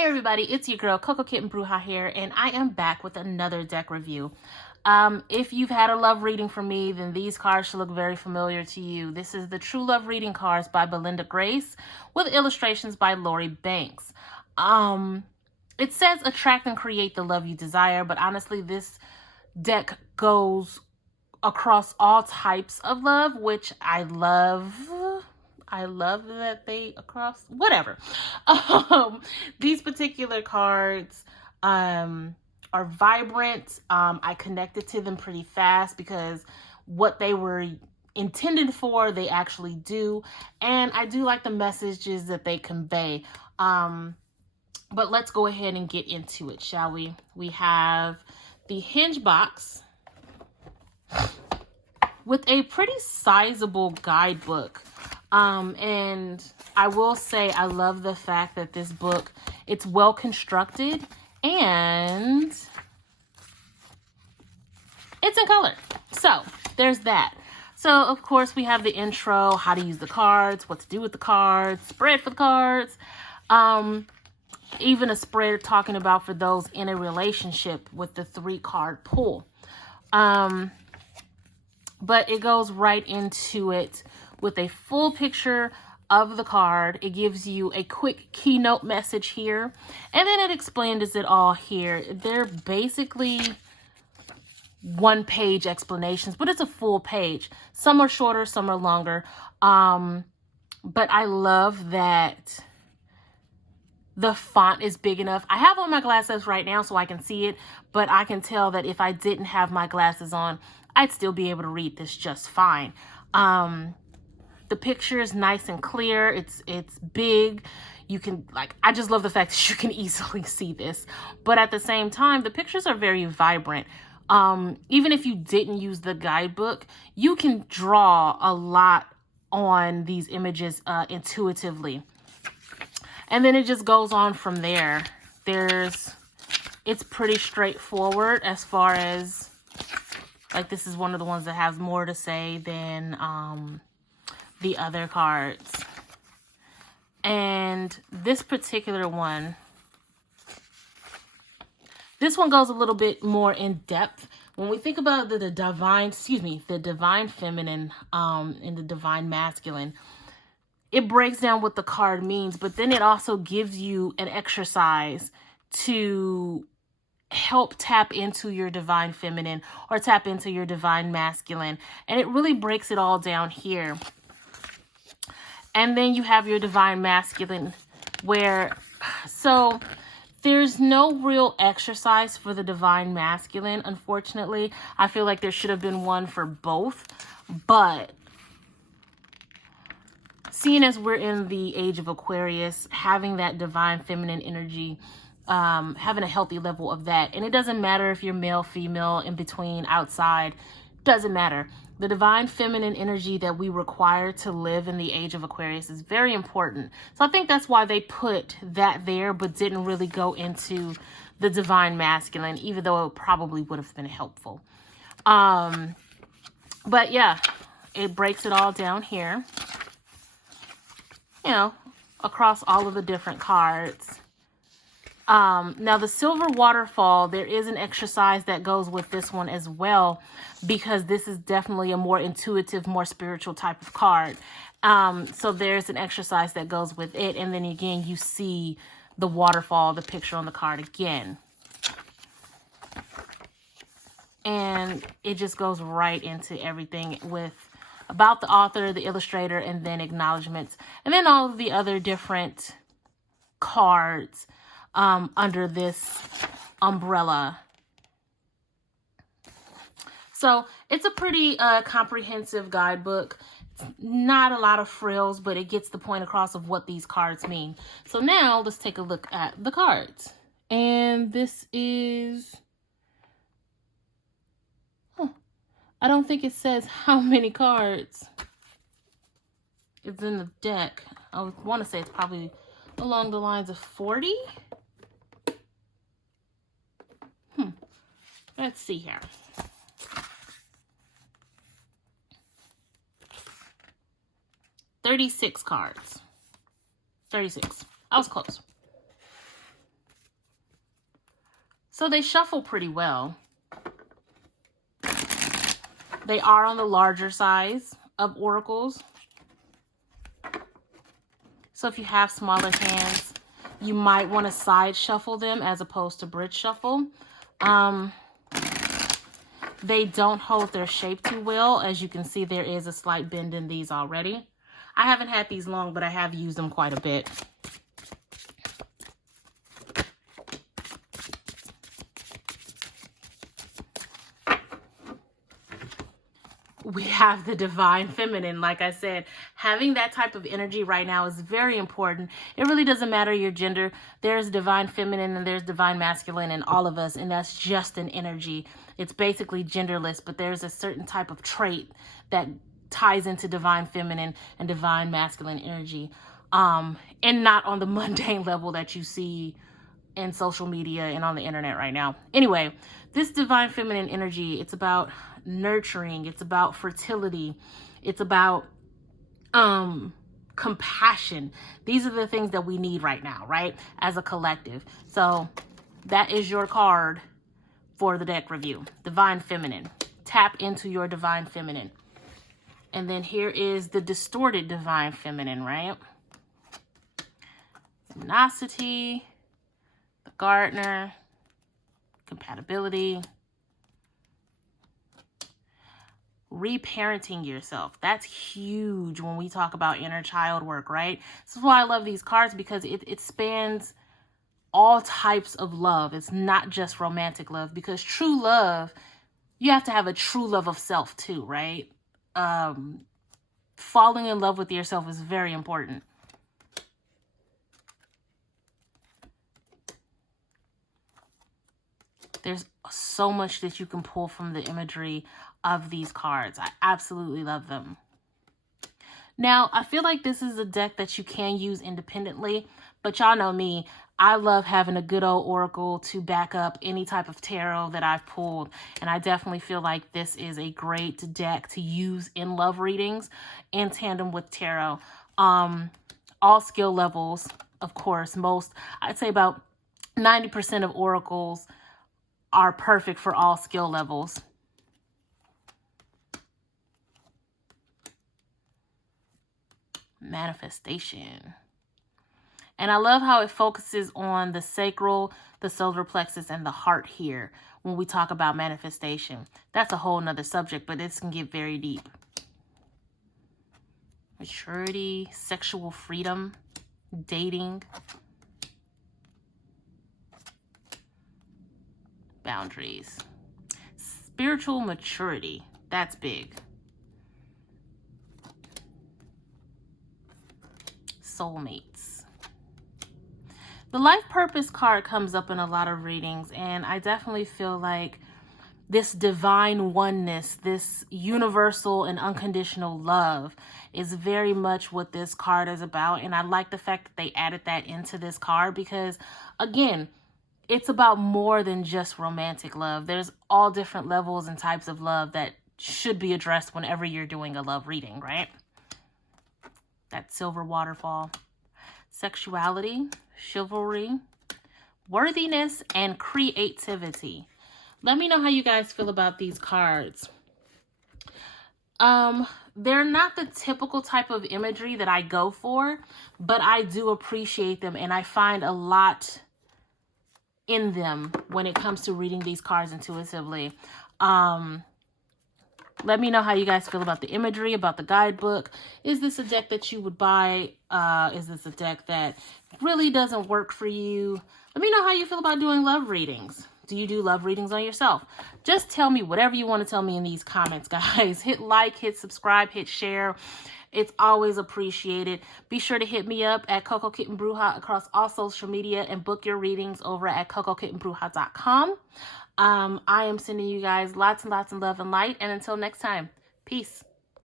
Hey everybody, it's your girl Coco Kitten Bruja here, and I am back with another deck review. If you've had a love reading from me, then these cards should look very familiar to you. This is the True Love Reading cards by Belinda Grace with illustrations by Lori Banks. It says attract and create the love you desire, but honestly, this deck goes across all types of love, which I love. I love that they across whatever. These particular cards are vibrant. I connected to them pretty fast because what they were intended for, they actually do. And I do like the messages that they convey. But let's go ahead and get into it, shall we? We have the hinge box with a pretty sizable guidebook. And I will say I love the fact that this book, it's well constructed and it's in color. So there's that. So of course we have the intro, how to use the cards, what to do with the cards, spread for the cards. Even a spread talking about for those in a relationship with the 3-card pull. But it goes right into it with a full picture of the card. It gives you a quick keynote message here, and then it explains it all here. They're basically one-page explanations, but it's a full page. Some are shorter, some are longer. But I love that the font is big enough. I have on my glasses right now so I can see it, but I can tell that if I didn't have my glasses on, I'd still be able to read this just fine. The picture is nice and clear. It's big. You can, I just love the fact that you can easily see this. But at the same time, the pictures are very vibrant. Even if you didn't use the guidebook, you can draw a lot on these images intuitively. And then it just goes on from there. It's pretty straightforward as far as, this is one of the ones that has more to say than the other cards. And this particular one, this one goes a little bit more in depth. When we think about the divine feminine and the divine masculine, it breaks down what the card means, but then it also gives you an exercise to help tap into your divine feminine or tap into your divine masculine. And it really breaks it all down here. And then you have your divine masculine so there's no real exercise for the divine masculine, unfortunately. I feel like there should have been one for both, but seeing as we're in the age of Aquarius, having that divine feminine energy, having a healthy level of that. And it doesn't matter if you're male, female, in between, outside, doesn't matter. The divine feminine energy that we require to live in the age of Aquarius is very important. So I think that's why they put that there, but didn't really go into the divine masculine, even though it probably would have been helpful. But yeah, it breaks it all down here, across all of the different cards. Now the silver waterfall, there is an exercise that goes with this one as well, because this is definitely a more intuitive, more spiritual type of card. So there's an exercise that goes with it. And then again, you see the waterfall, the picture on the card again. And it just goes right into everything with about the author, the illustrator, and then acknowledgments. And then all of the other different cards under this umbrella. So it's a pretty comprehensive guidebook. It's not a lot of frills, but it gets the point across of what these cards mean. So now let's take a look at the cards. And this is, I don't think it says how many cards it's in the deck. I want to say it's probably along the lines of 40. Let's see here. 36 cards. 36. I was close. So they shuffle pretty well. They are on the larger size of oracles. So if you have smaller hands, you might want to side shuffle them as opposed to bridge shuffle. They don't hold their shape too well. As you can see, there is a slight bend in these already. I haven't had these long, but I have used them quite a bit. We have the Divine Feminine. Like I said, having that type of energy right now is very important. It really doesn't matter your gender. There's Divine Feminine and there's Divine Masculine in all of us, and that's just an energy. It's basically genderless, but there's a certain type of trait that ties into Divine Feminine and Divine Masculine energy, and not on the mundane level that you see in social media and on the internet right now. Anyway, this Divine Feminine energy, it's about nurturing, it's about fertility, it's about compassion. These are the things that we need right now, right, as a collective. So that is your card for the deck review. Divine Feminine. Tap into your Divine Feminine. And then here is the distorted Divine Feminine, right? Tenacity, the Gardener, compatibility, reparenting yourself. That's huge when we talk about inner child work, right? This is why I love these cards, because it spans all types of love. It's not just romantic love, because true love, you have to have a true love of self too, right? Falling in love with yourself is very important. There's so much that you can pull from the imagery of these cards. I absolutely love them. Now, I feel like this is a deck that you can use independently, but y'all know me. I love having a good old oracle to back up any type of tarot that I've pulled. And I definitely feel like this is a great deck to use in love readings in tandem with tarot. All skill levels, of course. I'd say about 90% of oracles are perfect for all skill levels. Manifestation. And I love how it focuses on the sacral, the solar plexus, and the heart here when we talk about manifestation. That's a whole nother subject, but this can get very deep. Maturity, sexual freedom, dating, boundaries, spiritual maturity. That's big. Soulmates. The life purpose card comes up in a lot of readings, and I definitely feel like this divine oneness, this universal and unconditional love is very much what this card is about. And I like the fact that they added that into this card because, again, it's about more than just romantic love. There's all different levels and types of love that should be addressed whenever you're doing a love reading, right? That silver waterfall. Sexuality, chivalry, worthiness, and creativity. Let me know how you guys feel about these cards. They're not the typical type of imagery that I go for, but I do appreciate them, and I find a lot in them when it comes to reading these cards intuitively. Let me know how you guys feel about the imagery, about the guidebook. Is this a deck that you would buy? Is this a deck that really doesn't work for you? Let me know how you feel about doing love readings. Do you do love readings on yourself? Just tell me whatever you want to tell me in these comments, guys. Hit like, hit subscribe, hit share. It's always appreciated. Be sure to hit me up at Coco Kitten Bruja across all social media and book your readings over at CocoKittenBruja.com. I am sending you guys lots and lots of love and light. And until next time, peace.